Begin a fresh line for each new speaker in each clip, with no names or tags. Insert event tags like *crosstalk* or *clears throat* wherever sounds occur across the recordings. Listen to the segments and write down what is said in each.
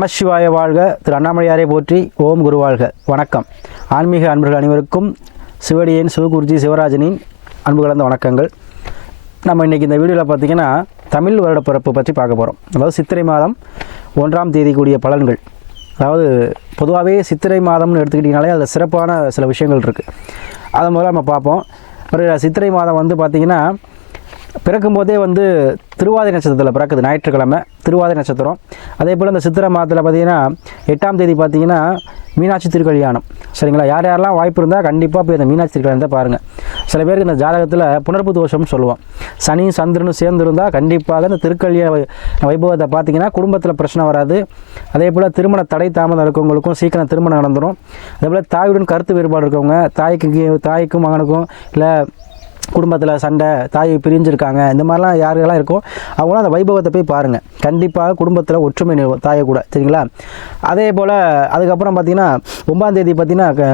நமசிவாய வாழ்க திரு அண்ணாமலையாரை போற்றி ஓம் குரு வாழ்க வணக்கம் ஆன்மீக அன்பர்கள் அனைவருக்கும் சிவடியன் சிவகுருஜி சிவராஜனின் அன்பு கலந்த வணக்கங்கள் நம்ம இன்றைக்கி இந்த வீடியோவில் பார்த்திங்கன்னா தமிழ் வருடப்பிறப்பு பற்றி பார்க்க போகிறோம் அதாவது சித்திரை மாதம் ஒன்றாம் தேதி கூடிய பலன்கள் அதாவது பொதுவாகவே சித்திரை மாதம்னு எடுத்துக்கிட்டிங்கனாலே அதில் சிறப்பான சில விஷயங்கள் இருக்குது அதை முதல்ல நம்ம பார்ப்போம் சித்திரை மாதம் வந்து பார்த்திங்கன்னா பிறக்கும் போதே வந்து திருவாதிரை நட்சத்திரத்தில் பிறக்குது ஞாயிற்றுக்கிழமை திருவாதிரை நட்சத்திரம் அதே போல் இந்த சித்திரை மாதத்தில் பார்த்திங்கன்னா எட்டாம் தேதி பார்த்திங்கன்னா மீனாட்சி திருக்கல்யாணம் சரிங்களா யார் யாரெல்லாம் வாய்ப்பு இருந்தால் கண்டிப்பாக போய் அந்த மீனாட்சி திருக்கல்யாணத்தை பாருங்கள் சில பேருக்கு இந்த ஜாதகத்தில் புனர்பு தோஷம்னு சொல்லுவோம் சனி சந்திரனும் சேர்ந்துருந்தால் கண்டிப்பாக இந்த திருக்கல்ய வைபவத்தை பார்த்திங்கன்னா குடும்பத்தில் பிரச்சனை வராது அதே போல் திருமண தடை தாமதம் இருக்கவங்களுக்கும் சீக்கிரம் திருமணம் நடந்துடும் அதே போல் தாயுடன் கருத்து வேறுபாடு இருக்கவங்க தாய்க்கு தாய்க்கும் மகனுக்கும் இல்லை குடும்பத்தில் சண்டை தாய் பிரிஞ்சிருக்காங்க இந்த மாதிரிலாம் யாருக்கெல்லாம் இருக்கோ அவங்களாம் அந்த வைபவத்தை போய் பாருங்கள் கண்டிப்பாக குடும்பத்தில் ஒற்றுமை நிறுவோம் தாயை கூட சரிங்களா அதே போல் அதுக்கப்புறம் பார்த்திங்கன்னா ஒன்பாம் தேதி பார்த்திங்கன்னா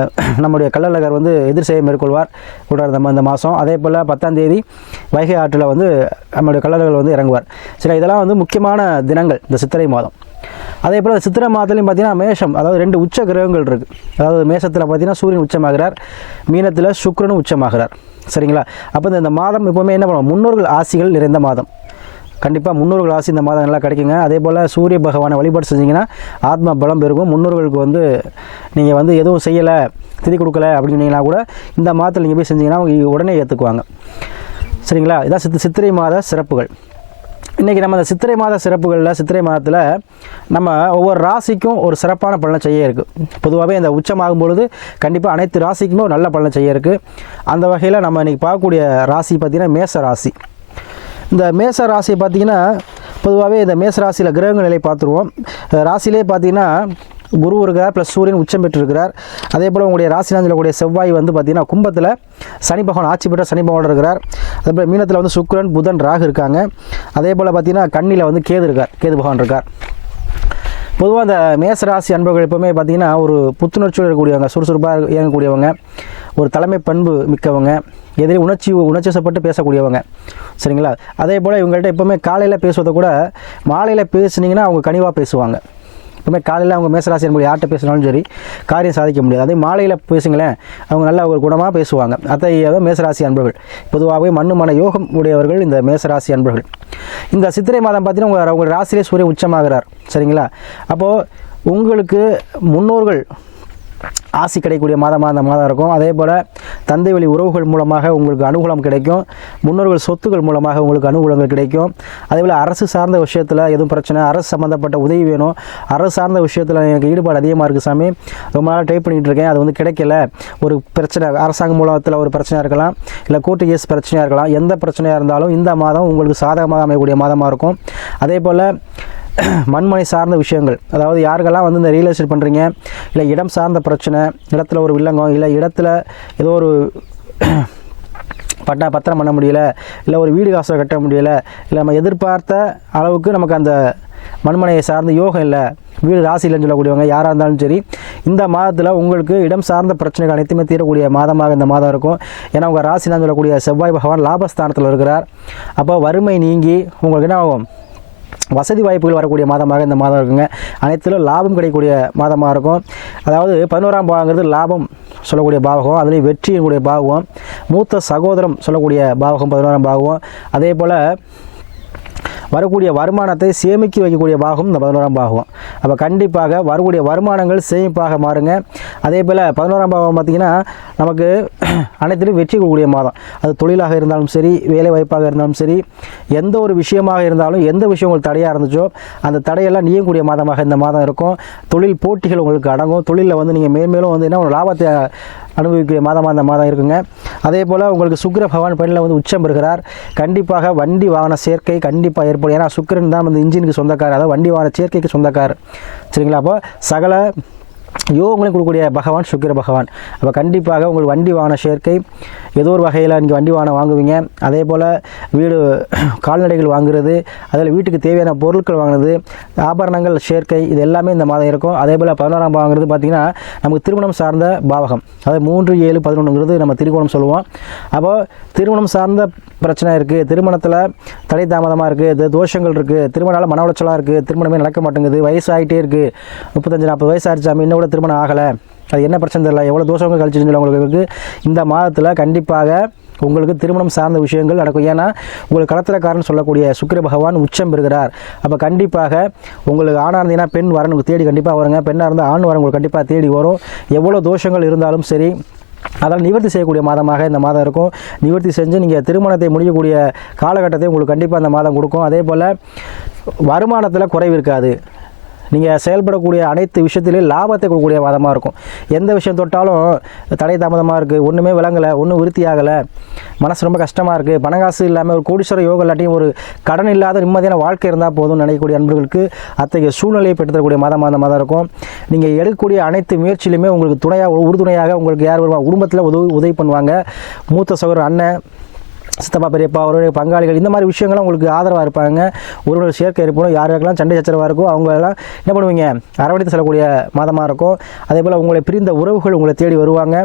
நம்முடைய கள்ளழகர் வந்து எதிர் செய்ய மேற்கொள்வார் கூட இந்த மாதம் அதே போல் பத்தாம் தேதி வைகை ஆற்றில் வந்து நம்முடைய கள்ளழகர் வந்து இறங்குவார் சரி இதெல்லாம் வந்து முக்கியமான தினங்கள் இந்த சித்திரை மாதம் அதே போல் சித்திரை மாதத்துலையும் பார்த்தீங்கன்னா மேஷம் அதாவது ரெண்டு உச்ச கிரகங்கள் இருக்குது அதாவது மேஷத்தில் பார்த்தீங்கன்னா சூரியன் உச்சமாகிறார் மீனத்தில் சுக்ரனும் உச்சமாகிறார் சரிங்களா அப்போ இந்த மாதம் எப்போவுமே என்ன பண்ணுவோம் முன்னோர்கள் ஆசிகள் நிறைந்த மாதம் கண்டிப்பாக முன்னோர்கள் ஆசி இந்த மாதம் நல்லா கிடைக்குங்க அதே போல் சூரிய பகவானை வழிபாடு செஞ்சிங்கன்னா ஆத்மா பலம் பெருகும் முன்னோர்களுக்கு வந்து நீங்கள் வந்து எதுவும் செய்யலை திதி கொடுக்கல அப்படின்னு கூட இந்த மாதத்தில் நீங்கள் போய் செஞ்சிங்கன்னா அவங்க உடனே ஏற்றுக்குவாங்க சரிங்களா இதான் சித் சித்திரை மாத சிறப்புகள் இன்றைக்கி நம்ம அந்த சித்திரை மாத சிறப்புகளில் சித்திரை மாதத்தில் நம்ம ஒவ்வொரு ராசிக்கும் ஒரு சிறப்பான பலனை செய்ய இருக்குது பொதுவாகவே இந்த உச்சமாகும் பொழுது கண்டிப்பாக அனைத்து ராசிக்குமே ஒரு நல்ல பலனை செய்ய இருக்குது அந்த வகையில் நம்ம இன்றைக்கி பார்க்கக்கூடிய ராசி பார்த்திங்கன்னா மேச ராசி இந்த மேச ராசியை பார்த்திங்கன்னா பொதுவாகவே இந்த மேச ராசியில் கிரகங்கள் நிலை பார்த்துருவோம் ராசியிலே பார்த்திங்கன்னா குரு இருக்கிறார் ப்ளஸ் சூரியன் உச்சம் பெற்றிருக்கிறார் அதே போல் உங்களுடைய ராசிநாஞ்சில் கூடிய செவ்வாய் வந்து பார்த்திங்கன்னா கும்பத்தில் சனி பகவான் ஆட்சி பெற்ற சனி பகவான் இருக்கிறார் அதே போல் மீனத்தில் வந்து சுக்கரன் புதன் ராகு இருக்காங்க அதே போல் பார்த்திங்கன்னா கண்ணியில் வந்து கேது இருக்கார் கேது பகவான் இருக்கார் பொதுவாக அந்த மேச ராசி அன்பர்கள் எப்பவுமே பார்த்திங்கன்னா ஒரு புத்துணர்ச்சியோடு இருக்கக்கூடியவங்க சுறுசுறுப்பாக இயங்கக்கூடியவங்க ஒரு தலைமை பண்பு மிக்கவங்க எதிரே உணர்ச்சி உணர்ச்சிசப்பட்டு பேசக்கூடியவங்க சரிங்களா அதே போல் இவங்கள்ட்ட எப்போவுமே காலையில் பேசுவதை கூட மாலையில் பேசுனீங்கன்னா அவங்க கனிவாக பேசுவாங்க எப்பவுமே காலையில் அவங்க மேசராசி என்பது யார்கிட்ட பேசினாலும் சரி காரியம் சாதிக்க முடியாது அதே மாலையில் பேசுங்களேன் அவங்க நல்லா ஒரு குணமாக பேசுவாங்க அத்தகைய மேசராசி அன்பர்கள் பொதுவாகவே மண்ணு மன யோகம் உடையவர்கள் இந்த மேசராசி அன்பர்கள் இந்த சித்திரை மாதம் பார்த்தீங்கன்னா உங்கள் அவங்க ராசியிலே சூரியன் உச்சமாகிறார் சரிங்களா அப்போது உங்களுக்கு முன்னோர்கள் ஆசி கிடைக்கக்கூடிய மாதமாக அந்த மாதம் இருக்கும் அதே போல் தந்தை வழி உறவுகள் மூலமாக உங்களுக்கு அனுகூலம் கிடைக்கும் முன்னோர்கள் சொத்துக்கள் மூலமாக உங்களுக்கு அனுகூலங்கள் கிடைக்கும் அதேபோல் அரசு சார்ந்த விஷயத்தில் எதுவும் பிரச்சனை அரசு சம்மந்தப்பட்ட உதவி வேணும் அரசு சார்ந்த விஷயத்தில் எனக்கு ஈடுபாடு அதிகமாக இருக்குது சாமி ரொம்ப நாள் ட்ரை பண்ணிகிட்டு இருக்கேன் அது வந்து கிடைக்கல ஒரு பிரச்சனை அரசாங்க மூலத்தில் ஒரு பிரச்சனையாக இருக்கலாம் இல்லை கோர்ட்டு கேஸ் பிரச்சனையாக இருக்கலாம் எந்த பிரச்சனையாக இருந்தாலும் இந்த மாதம் உங்களுக்கு சாதகமாக அமையக்கூடிய மாதமாக இருக்கும் அதே போல் *clears throat* மண்மனை சார்ந்த விஷயங்கள் அதாவது யாருக்கெல்லாம் வந்து இந்த ரியல் எஸ்டேட் பண்ணுறீங்க இல்லை இடம் சார்ந்த பிரச்சனை இடத்துல ஒரு வில்லங்கம் இல்லை இடத்துல ஏதோ ஒரு *clears throat* பட்டா பத்திரம் பண்ண முடியல இல்லை ஒரு வீடு காசை கட்ட முடியல இல்லை நம்ம எதிர்பார்த்த அளவுக்கு நமக்கு அந்த மண்மனையை சார்ந்த யோகம் இல்லை வீடு ராசி இல்லைன்னு சொல்லக்கூடியவங்க யாராக இருந்தாலும் சரி இந்த மாதத்தில் உங்களுக்கு இடம் சார்ந்த பிரச்சனைகள் அனைத்துமே தீரக்கூடிய மாதமாக இந்த மாதம் இருக்கும் ஏன்னா உங்கள் ராசிலாம் சொல்லக்கூடிய செவ்வாய் பகவான் லாபஸ்தானத்தில் இருக்கிறார் அப்போ வறுமை நீங்கி உங்களுக்கு என்ன ஆகும் வசதி வாய்ப்புகள் வரக்கூடிய மாதமாக இந்த மாதம் இருக்குங்க அனைத்திலும் லாபம் கிடைக்கக்கூடிய மாதமாக இருக்கும் அதாவது பதினோராம் பாவங்கிறது லாபம் சொல்லக்கூடிய பாவகம் அதுலேயும் வெற்றியக்கூடிய பாவகம் மூத்த சகோதரம் சொல்லக்கூடிய பாவகம் பதினோராம் பாவகம் அதே போல் வரக்கூடிய வருமானத்தை சேமிக்க வைக்கக்கூடிய பாகம் இந்த பதினோராம் பாகம் அப்போ கண்டிப்பாக வரக்கூடிய வருமானங்கள் சேமிப்பாக மாறுங்க அதே போல் பதினோராம் பாகம் பார்த்திங்கன்னா நமக்கு *clears throat* அனைத்திலும் வெற்றி கொடுக்கக்கூடிய மாதம் அது தொழிலாக இருந்தாலும் சரி வேலை வாய்ப்பாக இருந்தாலும் சரி எந்த ஒரு விஷயமாக இருந்தாலும் எந்த விஷயம் உங்களுக்கு தடையாக இருந்துச்சோ அந்த தடையெல்லாம் நீயக்கூடிய மாதமாக இந்த மாதம் இருக்கும் தொழில் போட்டிகள் உங்களுக்கு அடங்கும் தொழிலில் வந்து நீங்கள் மேலும் வந்து என்ன லாபத்தை அனுபவிக்க மாதம் மாதம் மாதம் இருக்குங்க அதே போல் உங்களுக்கு சுக்கர பகவான் பயனில் வந்து உச்சம் பெறுகிறார் கண்டிப்பாக வண்டி வாகன சேர்க்கை கண்டிப்பாக ஏற்படும் ஏன்னா சுக்கரன் தான் வந்து இன்ஜினுக்கு சொந்தக்கார் அதாவது வண்டி வாகன சேர்க்கைக்கு சொந்தக்கார் சரிங்களா அப்போ சகல யோகங்களையும் கொடுக்கக்கூடிய பகவான் சுக்கிர பகவான் அப்போ கண்டிப்பாக உங்களுக்கு வண்டி வாகன சேர்க்கை ஏதோ ஒரு வகையில் இங்கே வண்டி வாகனம் வாங்குவீங்க அதே போல் வீடு *clears throat* கால்நடைகள் வாங்குறது அதில் வீட்டுக்கு தேவையான பொருட்கள் வாங்குறது ஆபரணங்கள் சேர்க்கை இது எல்லாமே இந்த மாதம் இருக்கும் அதே போல் பதினோராம் வாங்குறது பார்த்திங்கன்னா நமக்கு திருமணம் சார்ந்த பாவகம் அதாவது மூன்று ஏழு பதினொன்றுங்கிறது நம்ம திருகோணம் சொல்லுவோம் அப்போது திருமணம் சார்ந்த பிரச்சனை இருக்குது திருமணத்தில் தடை தாமதமாக இருக்குது தோஷங்கள் இருக்குது திருமணம் மன உளைச்சலாக இருக்குது திருமணமே நடக்க மாட்டேங்குது வயசாகிட்டே இருக்குது முப்பத்தஞ்சு நாற்பது வயசாகிடுச்சு இன்னும் கூட திருமணம் ஆகலை அது என்ன பிரச்சனை தெரியல எவ்வளோ தோஷங்கள் கழிச்சுன்னு சொல்லி உங்களுக்கு இந்த மாதத்தில் கண்டிப்பாக உங்களுக்கு திருமணம் சார்ந்த விஷயங்கள் நடக்கும் ஏன்னா உங்களுக்கு கடத்திரக்காரன் சொல்லக்கூடிய சுக்கிர பகவான் உச்சம் பெறுகிறார் அப்போ கண்டிப்பாக உங்களுக்கு ஆணாக இருந்தீங்கன்னா பெண் வரனுக்கு தேடி கண்டிப்பாக வருங்க பெண்ணாக இருந்தால் ஆண் வரவங்களுக்கு கண்டிப்பாக தேடி வரும் எவ்வளோ தோஷங்கள் இருந்தாலும் சரி அதனால் நிவர்த்தி செய்யக்கூடிய மாதமாக இந்த மாதம் இருக்கும் நிவர்த்தி செஞ்சு நீங்கள் திருமணத்தை முடியக்கூடிய காலகட்டத்தை உங்களுக்கு கண்டிப்பாக அந்த மாதம் கொடுக்கும் அதே போல் வருமானத்தில் குறைவு இருக்காது நீங்கள் செயல்படக்கூடிய அனைத்து விஷயத்திலையும் லாபத்தை கொடுக்கக்கூடிய வாதமாக இருக்கும் எந்த விஷயம் தொட்டாலும் தடை தாமதமாக இருக்குது ஒன்றுமே விளங்கலை ஒன்றும் விருத்தி ஆகலை மனசு ரொம்ப கஷ்டமாக இருக்குது பணகாசு இல்லாமல் ஒரு கோடீஸ்வர யோகம் இல்லாட்டியும் ஒரு கடன் இல்லாத நிம்மதியான வாழ்க்கை இருந்தால் போதும் நினைக்கக்கூடிய அன்பர்களுக்கு அத்தகைய சூழ்நிலையை பெற்றுத்தரக்கூடிய மாதம் அந்த தான் இருக்கும் நீங்கள் எடுக்கக்கூடிய அனைத்து முயற்சியிலுமே உங்களுக்கு துணையாக உறுதுணையாக உங்களுக்கு யார் வருவாங்க குடும்பத்தில் உதவி உதவி பண்ணுவாங்க மூத்த சகோதரர் அண்ணன் சித்தப்பா பெரியப்பா அவருடைய பங்காளிகள் இந்த மாதிரி விஷயங்கள்லாம் உங்களுக்கு ஆதரவாக இருப்பாங்க ஒருவரோட சேர்க்கை இருப்போம் யார் யாருக்கெல்லாம் சண்டை சச்சரவாக இருக்கோ அவங்களெல்லாம் என்ன பண்ணுவீங்க அரவணைத்து செல்லக்கூடிய மாதமாக இருக்கும் அதே போல் உங்களை பிரிந்த உறவுகள் உங்களை தேடி வருவாங்க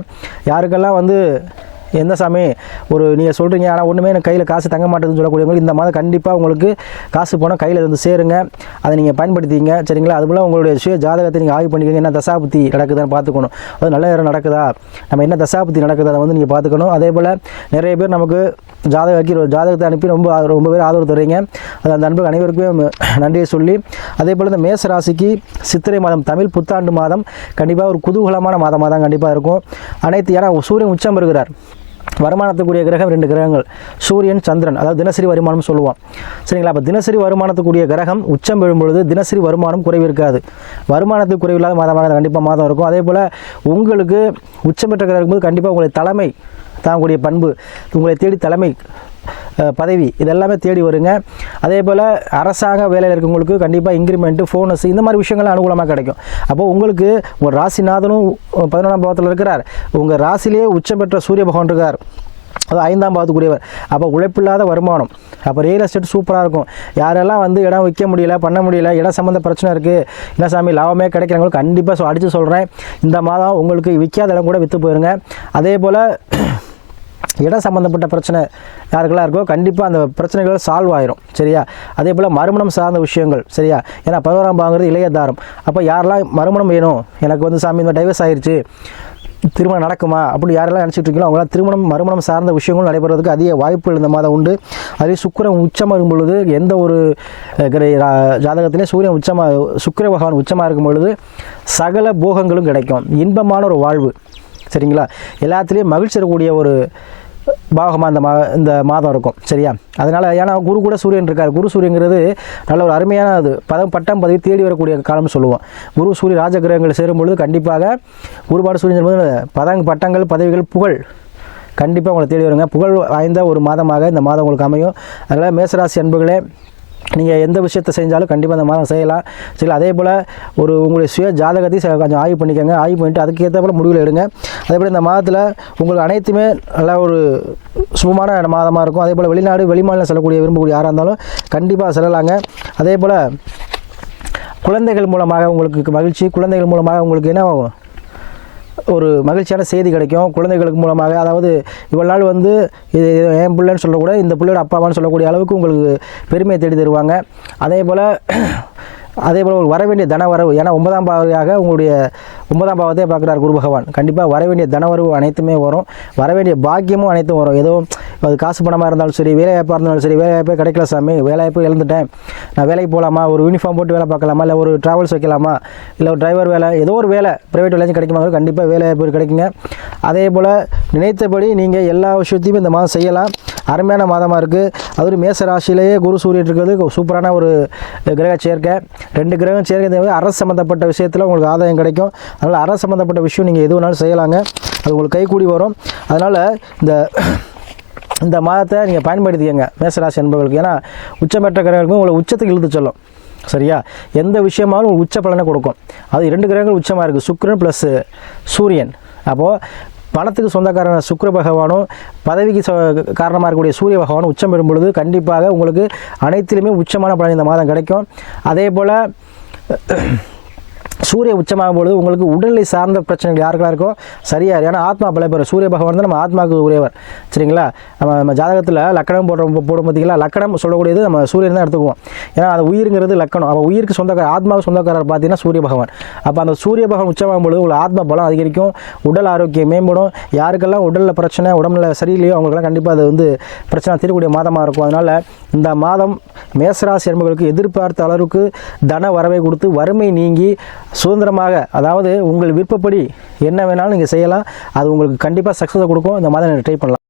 யாருக்கெல்லாம் வந்து எந்த சாமி ஒரு நீங்கள் சொல்கிறீங்க ஆனால் ஒன்றுமே எனக்கு கையில் காசு தங்க மாட்டேதுன்னு சொல்லக்கூடியவங்க இந்த மாதம் கண்டிப்பாக உங்களுக்கு காசு போனால் கையில் வந்து சேருங்க அதை நீங்கள் பயன்படுத்திங்க சரிங்களா அதுபோல் உங்களுடைய சுய ஜாதகத்தை நீங்கள் ஆய்வு பண்ணிக்கோங்க என்ன தசாபுத்தி நடக்குதான்னு பார்த்துக்கணும் அது நல்ல நேரம் நடக்குதா நம்ம என்ன தசாபுத்தி நடக்குதா அதை வந்து நீங்கள் பார்த்துக்கணும் அதே போல் நிறைய பேர் நமக்கு ஒரு ஜாதகத்தை அனுப்பி ரொம்ப ரொம்ப பேர் ஆதரவு தருவீங்க அது அந்த அன்பு அனைவருக்குமே நன்றியை சொல்லி அதே போல் இந்த மேச ராசிக்கு சித்திரை மாதம் தமிழ் புத்தாண்டு மாதம் கண்டிப்பாக ஒரு குதூகலமான மாதமாக தான் கண்டிப்பாக இருக்கும் அனைத்து ஏன்னா சூரியன் உச்சம் பெறுகிறார் வருமானத்துக்குரிய கிரகம் ரெண்டு கிரகங்கள் சூரியன் சந்திரன் அதாவது தினசரி வருமானம் சொல்லுவோம் சரிங்களா அப்போ தினசரி வருமானத்துக்குரிய கிரகம் உச்சம் பெழும்பொழுது தினசரி வருமானம் குறைவு இருக்காது வருமானத்துக்கு குறைவில்லாத மாதமாக கண்டிப்பாக மாதம் இருக்கும் அதே போல் உங்களுக்கு உச்சம் பெற்ற கிரகம் போது கண்டிப்பாக உங்களுடைய தலைமை தாங்களுடைய பண்பு உங்களை தேடி தலைமை பதவி இதெல்லாமே தேடி வருங்க அதே போல் அரசாங்க வேலையில் இருக்கவங்களுக்கு கண்டிப்பாக இன்க்ரிமெண்ட்டு ஃபோனஸ் இந்த மாதிரி விஷயங்கள் அனுகூலமாக கிடைக்கும் அப்போது உங்களுக்கு உங்கள் ராசிநாதனும் பதினொன்றாம் பாவத்தில் இருக்கிறார் உங்கள் ராசிலேயே உச்சம் பெற்ற சூரிய பகவான் இருக்கார் அது ஐந்தாம் பாவத்துக்குரியவர் அப்போ உழைப்பில்லாத வருமானம் அப்போ ரியல் எஸ்டேட் சூப்பராக இருக்கும் யாரெல்லாம் வந்து இடம் விற்க முடியல பண்ண முடியல இடம் சம்மந்த பிரச்சனை இருக்குது என்ன சாமி லாபமே கிடைக்கிறவங்களுக்கு கண்டிப்பாக அடித்து சொல்கிறேன் இந்த மாதம் உங்களுக்கு விற்காத இடம் கூட விற்று போயிருங்க அதே போல் இடம் சம்மந்தப்பட்ட பிரச்சனை யாருக்கெல்லாம் இருக்கோ கண்டிப்பாக அந்த பிரச்சனைகள் சால்வ் ஆயிரும் சரியா அதே போல் மறுமணம் சார்ந்த விஷயங்கள் சரியா ஏன்னா பதினோராம் பாங்கிறது இளைய தாரம் அப்போ யாரெல்லாம் மறுமணம் வேணும் எனக்கு வந்து சாமி இந்த டைவர்ஸ் ஆயிடுச்சு திருமணம் நடக்குமா அப்படி யாரெல்லாம் நினச்சிட்டு இருக்கீங்களோ அவங்களாம் திருமணம் மறுமணம் சார்ந்த விஷயங்களும் நடைபெறதுக்கு அதிக வாய்ப்புகள் இந்த மாதம் உண்டு அதே சுக்கரன் உச்சமாக இருக்கும் பொழுது எந்த ஒரு ஜாதகத்திலே சூரியன் உச்சமாக சுக்கர பகவான் உச்சமாக இருக்கும் பொழுது சகல போகங்களும் கிடைக்கும் இன்பமான ஒரு வாழ்வு சரிங்களா எல்லாத்துலேயும் மகிழ்ச்சி இருக்கக்கூடிய ஒரு பாகமாக இந்த மா இந்த மாதம் இருக்கும் சரியா அதனால் ஏன்னா குரு கூட சூரியன் இருக்கார் குரு சூரியங்கிறது நல்ல ஒரு அருமையான அது பதம் பட்டம் பதவி தேடி வரக்கூடிய காலம்னு சொல்லுவோம் குரு சூரிய ராஜகிரகங்கள் சேரும்பொழுது கண்டிப்பாக குருபாடு சூரியன் போது பதம் பட்டங்கள் பதவிகள் புகழ் கண்டிப்பாக உங்களை தேடி வருங்க புகழ் வாய்ந்த ஒரு மாதமாக இந்த மாதம் உங்களுக்கு அமையும் அதனால் மேசராசி அன்புகளே நீங்கள் எந்த விஷயத்தை செஞ்சாலும் கண்டிப்பாக அந்த மாதம் செய்யலாம் சரி அதே போல் ஒரு உங்களுடைய சுய ஜாதகத்தையும் கொஞ்சம் ஆய்வு பண்ணிக்கோங்க ஆய்வு பண்ணிவிட்டு அதுக்கேற்ற போல் முடிவில் எடுங்க அதே போல் இந்த மாதத்தில் உங்களுக்கு அனைத்துமே நல்லா ஒரு சுபமான மாதமாக இருக்கும் அதே போல் வெளிநாடு வெளிமாநிலம் செல்லக்கூடிய விரும்பக்கூடிய யாராக இருந்தாலும் கண்டிப்பாக செல்லலாங்க அதே போல் குழந்தைகள் மூலமாக உங்களுக்கு மகிழ்ச்சி குழந்தைகள் மூலமாக உங்களுக்கு என்ன ஒரு மகிழ்ச்சியான செய்தி கிடைக்கும் குழந்தைகளுக்கு மூலமாக அதாவது இவ்வளோ நாள் வந்து இது என் பிள்ளைன்னு சொல்லக்கூட இந்த பிள்ளையோட அப்பாவான்னு சொல்லக்கூடிய அளவுக்கு உங்களுக்கு பெருமையை தேடி தருவாங்க அதே போல் அதே போல் வர வேண்டிய தன வரவு ஏன்னா ஒன்பதாம் பாவையாக உங்களுடைய ஒன்பதாம் பாவத்தையே பார்க்குறார் குரு பகவான் கண்டிப்பாக வர வேண்டிய தனவரவு அனைத்துமே வரும் வர வேண்டிய பாக்கியமும் அனைத்தும் வரும் ஏதோ அது காசு பணமாக இருந்தாலும் சரி வாய்ப்பாக இருந்தாலும் சரி வாய்ப்பே கிடைக்கல சாமி வேலைவாய்ப்பு இழந்துட்டேன் நான் வேலைக்கு போகலாமா ஒரு யூனிஃபார்ம் போட்டு வேலை பார்க்கலாமா இல்லை ஒரு ட்ராவல்ஸ் வைக்கலாமா இல்லை ஒரு டிரைவர் வேலை ஏதோ ஒரு வேலை ப்ரைவேட் வேலையும் கிடைக்குமா கண்டிப்பாக வேலை வாய்ப்பு கிடைக்குங்க அதே போல் நினைத்தபடி நீங்கள் எல்லா விஷயத்தையும் இந்த மாதம் செய்யலாம் அருமையான மாதமாக இருக்குது அதுவும் மேச ராசியிலேயே குரு சூரியன் இருக்கிறது சூப்பரான ஒரு கிரக சேர்க்கை ரெண்டு கிரகம் சேர்க்கை அரசு சம்மந்தப்பட்ட விஷயத்தில் உங்களுக்கு ஆதாயம் கிடைக்கும் அதனால் அரசு சம்மந்தப்பட்ட விஷயம் நீங்கள் எது வேணாலும் செய்யலாங்க அது உங்களுக்கு கூடி வரும் அதனால் இந்த இந்த மாதத்தை நீங்கள் பயன்படுத்திக்கங்க மேசராசி என்பவர்களுக்கு ஏன்னா உச்சம் பெற்ற கிரகங்களுக்கும் உங்களை உச்சத்துக்கு இழுத்து சொல்லும் சரியா எந்த விஷயமாலும் உங்களுக்கு உச்ச பலனை கொடுக்கும் அது இரண்டு கிரகங்கள் உச்சமாக இருக்குது சுக்ரன் ப்ளஸ் சூரியன் அப்போது பணத்துக்கு சொந்தக்காரன சுக்ர பகவானும் பதவிக்கு காரணமாக இருக்கக்கூடிய சூரிய பகவானும் உச்சம் பெறும் பொழுது கண்டிப்பாக உங்களுக்கு அனைத்திலுமே உச்சமான பலன் இந்த மாதம் கிடைக்கும் அதே போல் சூரிய உச்சமாகும் பொழுது உங்களுக்கு உடல்நிலை சார்ந்த பிரச்சனைகள் யாருக்கெல்லாம் இருக்கோ சரியா ஏன்னா ஆத்மா பலப்பெறும் சூரிய பகவான் தான் நம்ம ஆத்மாவுக்கு உரியவர் சரிங்களா நம்ம நம்ம ஜாதகத்தில் லக்கணம் போடுற போடும் பார்த்தீங்களா லக்கணம் சொல்லக்கூடியது நம்ம சூரியன் தான் எடுத்துக்குவோம் ஏன்னா அது உயிருங்கிறது லக்கணம் அப்போ உயிருக்கு சொந்தக்கார ஆத்மாவுக்கு சொந்தக்காரர் பார்த்தீங்கன்னா சூரிய பகவான் அப்போ அந்த சூரிய பகவான் உச்சமாகும் பொழுது உங்களுக்கு ஆத்மா பலம் அதிகரிக்கும் உடல் ஆரோக்கியம் மேம்படும் யாருக்கெல்லாம் உடலில் பிரச்சனை உடம்புல சரியில்லையோ அவங்களுக்கெல்லாம் கண்டிப்பாக அது வந்து பிரச்சனை தீரக்கூடிய மாதமாக இருக்கும் அதனால் இந்த மாதம் மேசராசி என்பவர்களுக்கு எதிர்பார்த்த அளவுக்கு தன வரவை கொடுத்து வறுமை நீங்கி சுதந்திரமாக அதாவது உங்கள் விருப்பப்படி என்ன வேணாலும் நீங்கள் செய்யலாம் அது உங்களுக்கு கண்டிப்பாக சக்ஸஸை கொடுக்கும் இந்த மாதிரி ட்ரை பண்ணலாம்